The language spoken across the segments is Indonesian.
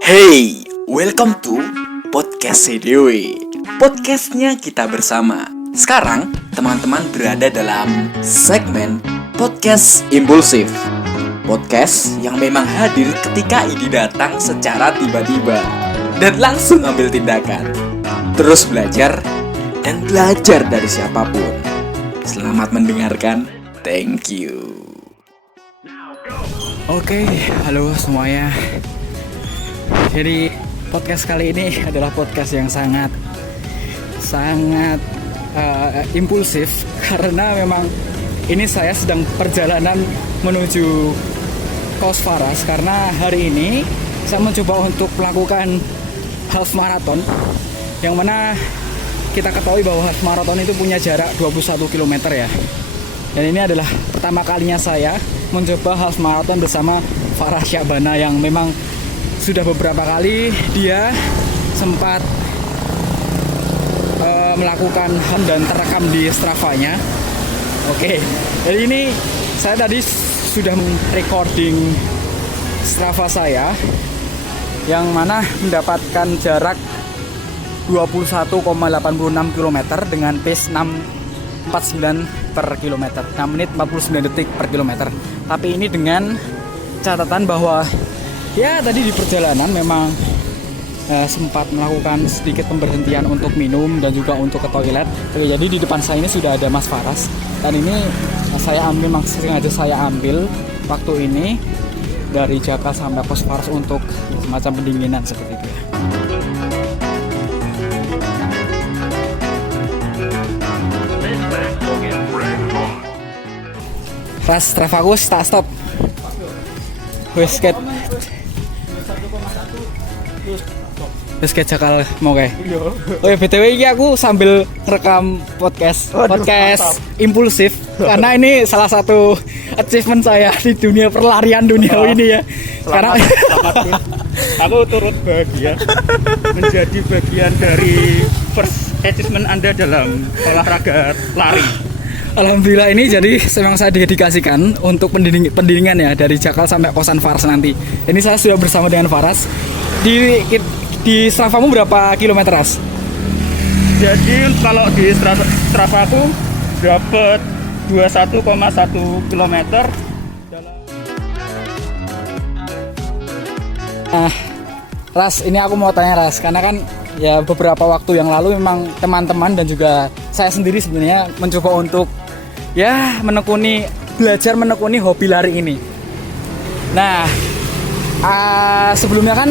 Hey, welcome to Podcast CDW. Podcastnya kita bersama. Sekarang, teman-teman berada dalam segmen Podcast Impulsif. Podcast yang memang hadir ketika ide datang secara tiba-tiba dan langsung ambil tindakan. Terus belajar dan belajar dari siapapun. Selamat mendengarkan. Thank you. Oke, halo semuanya. Jadi podcast kali ini adalah podcast yang sangat impulsif karena memang ini saya sedang perjalanan menuju Kos Faras karena hari ini saya mencoba untuk melakukan half marathon yang mana kita ketahui bahwa half marathon itu punya jarak 21 km ya. Dan ini adalah pertama kalinya saya mencoba half marathon bersama Farah Syabana yang memang sudah beberapa kali dia sempat melakukan dan terekam di Strava-nya. Oke, jadi ini saya tadi sudah recording Strava saya yang mana mendapatkan jarak 21,86 km dengan pace 6:49 per kilometer, 6 menit 49 detik per kilometer. Tapi ini dengan catatan bahwa ya tadi di perjalanan memang sempat melakukan sedikit pemberhentian untuk minum dan juga untuk ke toilet. Oke, jadi di depan saya ini sudah ada Mas Faras dan ini sengaja saya ambil waktu ini dari Jakal sampai Kos Faras untuk semacam pendinginan seperti itu ya. Ras, Stravaku tak stop. Wes ket. Wes ket Jakal mau kae. Oh ya BTW ini aku sambil rekam podcast impulsif karena ini salah satu achievement saya di dunia perlarian dunia ini ya. Sekarang aku turut bahagia menjadi bagian dari first achievement Anda dalam olahraga lari. Alhamdulillah ini jadi memang saya dedikasikan untuk pendingingan ya dari Jakal sampai kosan Faras nanti. Ini saya sudah bersama dengan Faras. Di Stravamu berapa kilometer, Ras? Jadi kalau di Strava aku dapat 21,1 km Ras, ini aku mau tanya Ras, karena kan ya beberapa waktu yang lalu memang teman-teman dan juga saya sendiri sebenarnya mencoba untuk ya belajar menekuni hobi lari ini. Nah, sebelumnya kan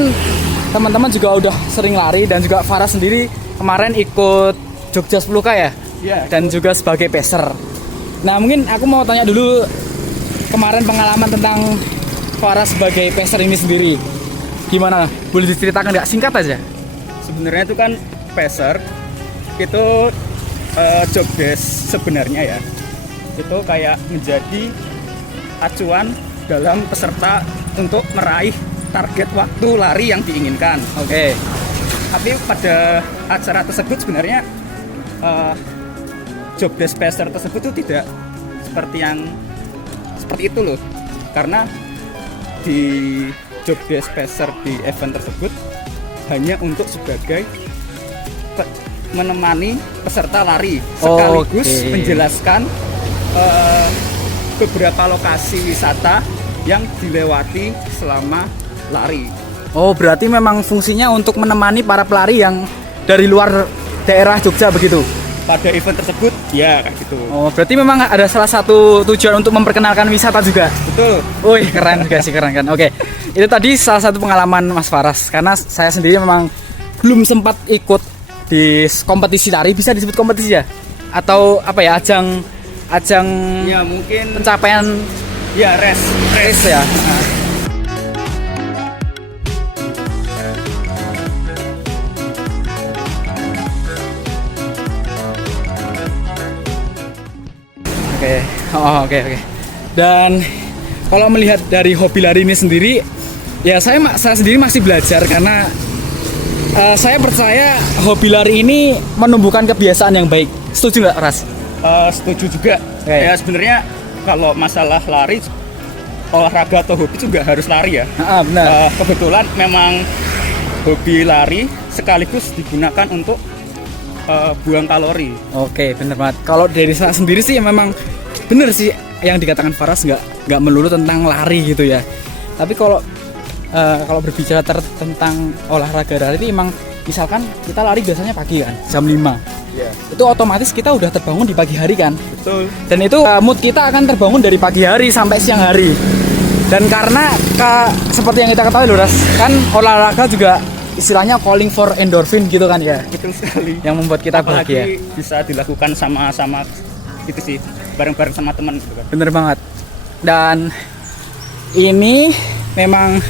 teman-teman juga udah sering lari dan juga Farah sendiri kemarin ikut Jogja 10K ya? Iya. Dan juga sebagai pacer. Nah, mungkin aku mau tanya dulu kemarin pengalaman tentang Farah sebagai pacer ini sendiri. Gimana? Boleh diceritakan nggak? Singkat aja. Sebenarnya itu kan pacer itu job desk sebenarnya ya. Itu kayak menjadi acuan dalam peserta untuk meraih target waktu lari yang diinginkan. Oke. Tapi pada acara tersebut sebenarnya job desk pacer tersebut itu tidak seperti itu loh. Karena di job desk pacer di event tersebut hanya untuk sebagai menemani peserta lari sekaligus menjelaskan beberapa lokasi wisata yang dilewati selama lari. Oh, berarti memang fungsinya untuk menemani para pelari yang dari luar daerah Jogja begitu? Pada event tersebut, ya kayak gitu. Oh, berarti memang ada salah satu tujuan untuk memperkenalkan wisata juga? Betul. Wih, keren juga sih, keren kan. Oke, itu tadi salah satu pengalaman Mas Faras. Karena saya sendiri memang belum sempat ikut di kompetisi lari, bisa disebut kompetisi ya? Atau apa ya, ajang ya mungkin pencapaian ya race ya. Oke. Dan kalau melihat dari hobi lari ini sendiri, ya saya sendiri masih belajar karena saya percaya hobi lari ini menumbuhkan kebiasaan yang baik. Setuju nggak, Ras? Setuju juga. Ya sebenarnya kalau masalah lari olahraga atau hobi juga harus lari ya. Benar. Kebetulan memang hobi lari sekaligus digunakan untuk buang kalori. Oke, bener banget. Kalau dari saya sendiri sih memang bener sih yang dikatakan Faras, nggak melulu tentang lari gitu ya. Tapi kalau berbicara tentang olahraga lari itu emang misalkan kita lari biasanya pagi kan, jam 5. Yeah. Itu otomatis kita udah terbangun di pagi hari kan. Betul. Dan itu mood kita akan terbangun dari pagi hari sampai siang hari. Dan karena seperti yang kita ketahui loh Ras, kan olahraga juga istilahnya calling for endorphin gitu kan ya. Betul sekali. Yang membuat kita apalagi bahagia. bisa dilakukan sama-sama itu sih, bareng-bareng sama teman gitu kan. Bener banget. Dan ini memang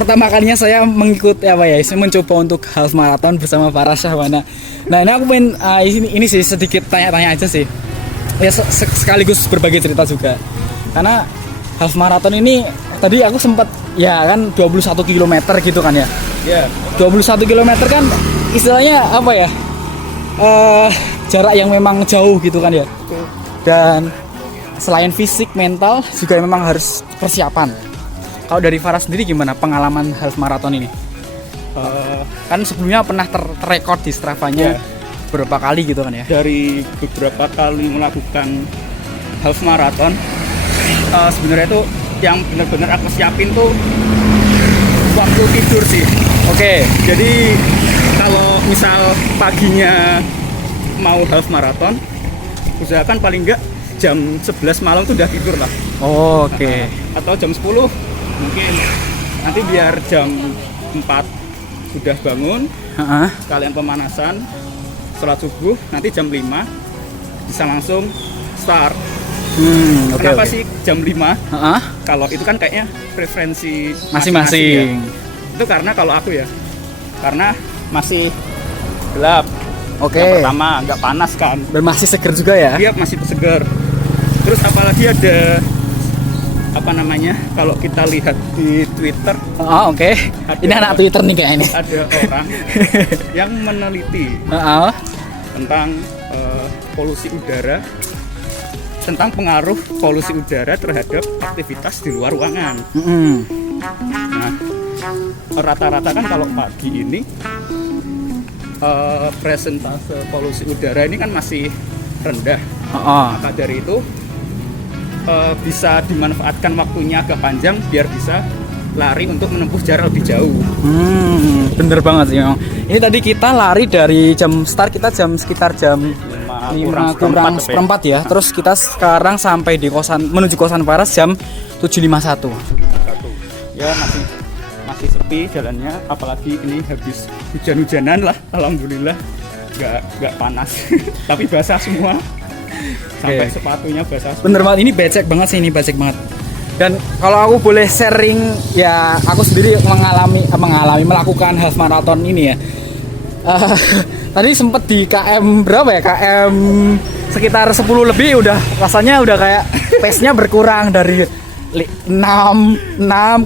pertama kalinya saya mengikuti saya mencoba untuk half marathon bersama Faras Syahwana. Nah ini aku pengen ini sih sedikit tanya-tanya aja sih ya, sekaligus berbagi cerita juga, karena half marathon ini tadi aku sempat ya kan 21 km gitu kan ya. Ya. 21 km kan istilahnya apa ya, jarak yang memang jauh gitu kan ya. Dan selain fisik, mental juga memang harus persiapan. Kalau dari Faras sendiri gimana pengalaman half marathon ini? Kan sebelumnya pernah terrekord di Strava-nya beberapa kali gitu kan ya. Dari beberapa kali melakukan half marathon, sebenarnya itu yang benar-benar aku siapin tuh waktu tidur sih. Oke. Jadi kalau misal paginya mau half marathon, usahakan paling enggak jam 11 malam tuh udah tidur lah. Oke. Atau jam 10 mungkin, nanti biar jam 4 sudah bangun, sekalian pemanasan, sholat subuh, nanti jam 5 bisa langsung start. Kenapa sih jam 5? Kalau itu kan kayaknya preferensi masing-masing ya. Itu karena kalau aku ya, karena masih gelap. Oke. Yang pertama nggak panas kan. Dan masih seger juga ya? Iya, masih seger. Terus apalagi ada apa namanya, kalau kita lihat di Twitter. Oke. Ini anak Twitter nih kayak ini. Ada orang yang meneliti tentang polusi udara, tentang pengaruh polusi udara terhadap aktivitas di luar ruangan. Nah, rata-rata kan kalau pagi ini presentase polusi udara ini kan masih rendah. Maka dari itu bisa dimanfaatkan waktunya agak panjang biar bisa lari untuk menempuh jarak lebih jauh. Bener banget sih memang. Ini tadi kita lari dari jam start kita sekitar jam 5 kurang seperempat ya. Terus kita sekarang sampai di menuju kosan Faras jam 7.51. Ya masih sepi jalannya, apalagi ini habis hujan-hujanan lah, alhamdulillah nggak panas tapi basah semua. Sampai sepatunya basah. Bener banget, ini becek banget sih, ini becek banget. Dan kalau aku boleh sharing ya, aku sendiri melakukan half marathon ini ya. Tadi sempet di KM berapa ya? KM sekitar 10 lebih udah rasanya udah kayak pace-nya berkurang dari 6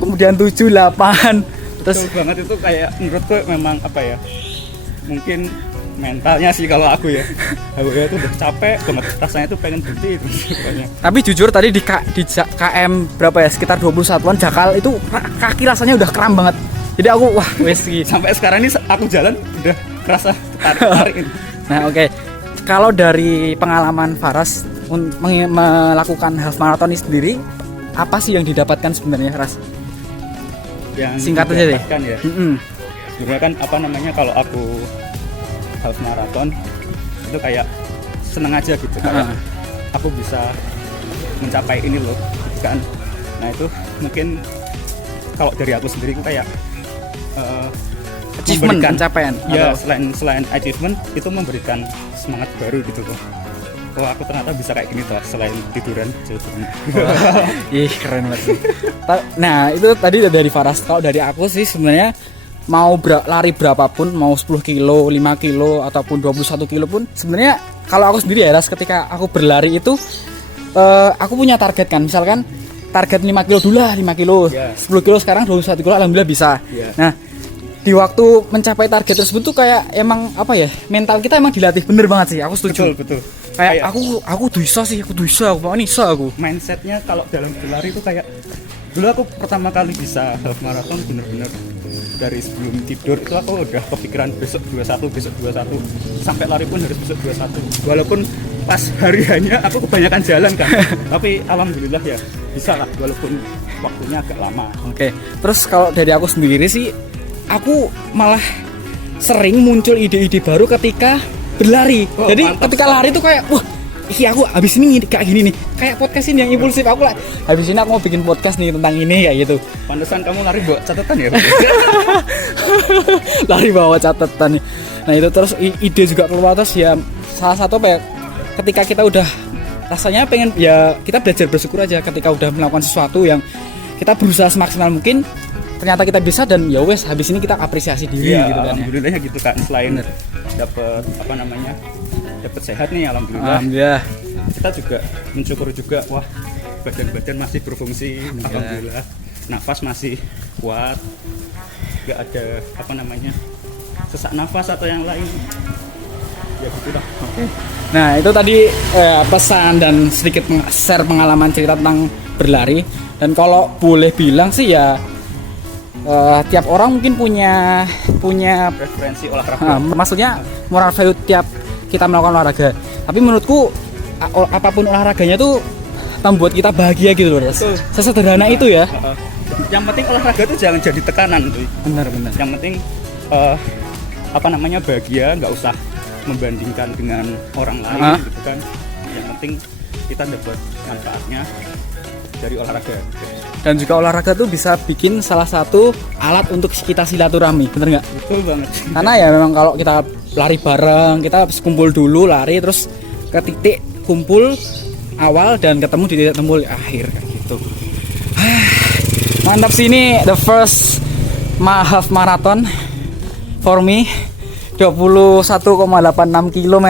kemudian 7 8. Terus betul banget, itu kayak menurutku memang apa ya? Mungkin mentalnya sih kalau aku ya. Aku ya tuh udah capek banget, rasanya tuh pengen berhenti itu. Tapi jujur tadi di KM berapa ya, sekitar 21-an Jakal itu kaki rasanya udah kram banget. Jadi aku sampai sekarang ini aku jalan udah kerasa tarik. Nah oke. Kalau dari pengalaman Faras melakukan half marathon ini sendiri, apa sih yang didapatkan sebenarnya, Ras? Yang singkat aja deh. Ya. Sebenarnya kan apa namanya, kalau aku half marathon itu kayak seneng aja gitu, kayak aku bisa mencapai ini loh kan. Nah itu mungkin kalau dari aku sendiri itu kayak achievement, pencapaian ya, selain achievement itu memberikan semangat baru gitu loh. Oh aku ternyata bisa kayak gini tuh selain tiduran. Ih keren banget. Nah itu tadi dari Faras. Kalau dari aku sih sebenarnya mau lari berapapun, mau 10 kilo, 5 kilo ataupun 21 kilo pun sebenarnya kalau aku sendiri ya Ras, ketika aku berlari itu aku punya target kan, misalkan target 5 kilo dulu lah, 5 kilo, 10 kilo sekarang 21 kilo alhamdulillah bisa. Nah di waktu mencapai target tersebut tuh kayak emang apa ya, mental kita emang dilatih, bener banget sih, aku setuju. Betul. kayak aku bisa aku mau iso aku. Mindsetnya kalau dalam berlari itu kayak dulu aku pertama kali bisa half marathon bener-bener dari sebelum tidur itu aku udah kepikiran besok 21 sampai lari pun harus besok 21 walaupun pas hari hanya aku kebanyakan jalan kan tapi alhamdulillah ya bisa lah walaupun waktunya agak lama. Oke. Terus kalau dari aku sendiri sih aku malah sering muncul ide-ide baru ketika berlari. Jadi mantap. ketika lari tuh kayak wah, aku habis ini kayak gini nih. Kayak podcast ini yang impulsif aku lah. Habis ini aku mau bikin podcast nih tentang ini kayak gitu. Pantesan kamu lari bawa catatan ya. Lari bawa catatan nih. Nah, itu terus ide juga keluar terus ya salah satu apa ya, ketika kita udah rasanya pengen ya kita belajar bersyukur aja ketika udah melakukan sesuatu yang kita berusaha semaksimal mungkin ternyata kita bisa dan ya wes habis ini kita apresiasi diri Ya, gitu kan ya. alhamdulillahnya gitu kan selain dapat dapat sehat nih alhamdulillah. Kita juga mensyukur juga wah badan masih berfungsi alhamdulillah, nafas masih kuat, nggak ada sesak nafas atau yang lain ya gitulah. Nah itu tadi pesan dan sedikit share pengalaman cerita tentang berlari. Dan kalau boleh bilang sih ya tiap orang mungkin punya Preferensi olahraga. maksudnya moral value tiap kita melakukan olahraga. Tapi menurutku apapun olahraganya tuh membuat kita bahagia gitu loh. Betul. Sesederhana itu ya. Yang penting olahraga itu jangan jadi tekanan tuh. Benar. Yang penting bahagia, nggak usah membandingkan dengan orang lain gitu kan. Yang penting kita dapat manfaatnya dari olahraga. Dan juga olahraga tuh bisa bikin salah satu alat untuk kita silaturahmi, bener nggak? Betul banget. Karena ya memang kalau kita lari bareng, kita harus kumpul dulu lari terus ke titik kumpul awal dan ketemu di titik kumpul akhir kayak gitu. Mantap sih, ini the first half marathon for me. 21,86 km.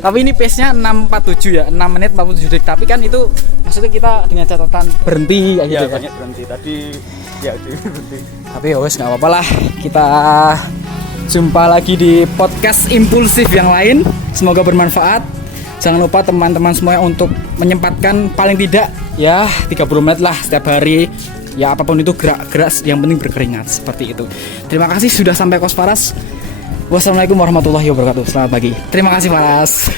Tapi ini pace-nya 6:47 ya, 6 menit 47 detik. Tapi kan itu maksudnya kita dengan catatan berhenti kayak Ya, gitu kan. banyak berhenti tadi ya berhenti. Tapi ya wes nggak apa-apa lah. Kita jumpa lagi di podcast impulsif yang lain. Semoga bermanfaat. Jangan lupa teman-teman semuanya untuk menyempatkan paling tidak ya 30 menit lah setiap hari. Ya apapun itu gerak-gerak yang penting berkeringat seperti itu. Terima kasih sudah sampai Kos Faras. Wassalamualaikum warahmatullahi wabarakatuh. Selamat pagi. Terima kasih Faras.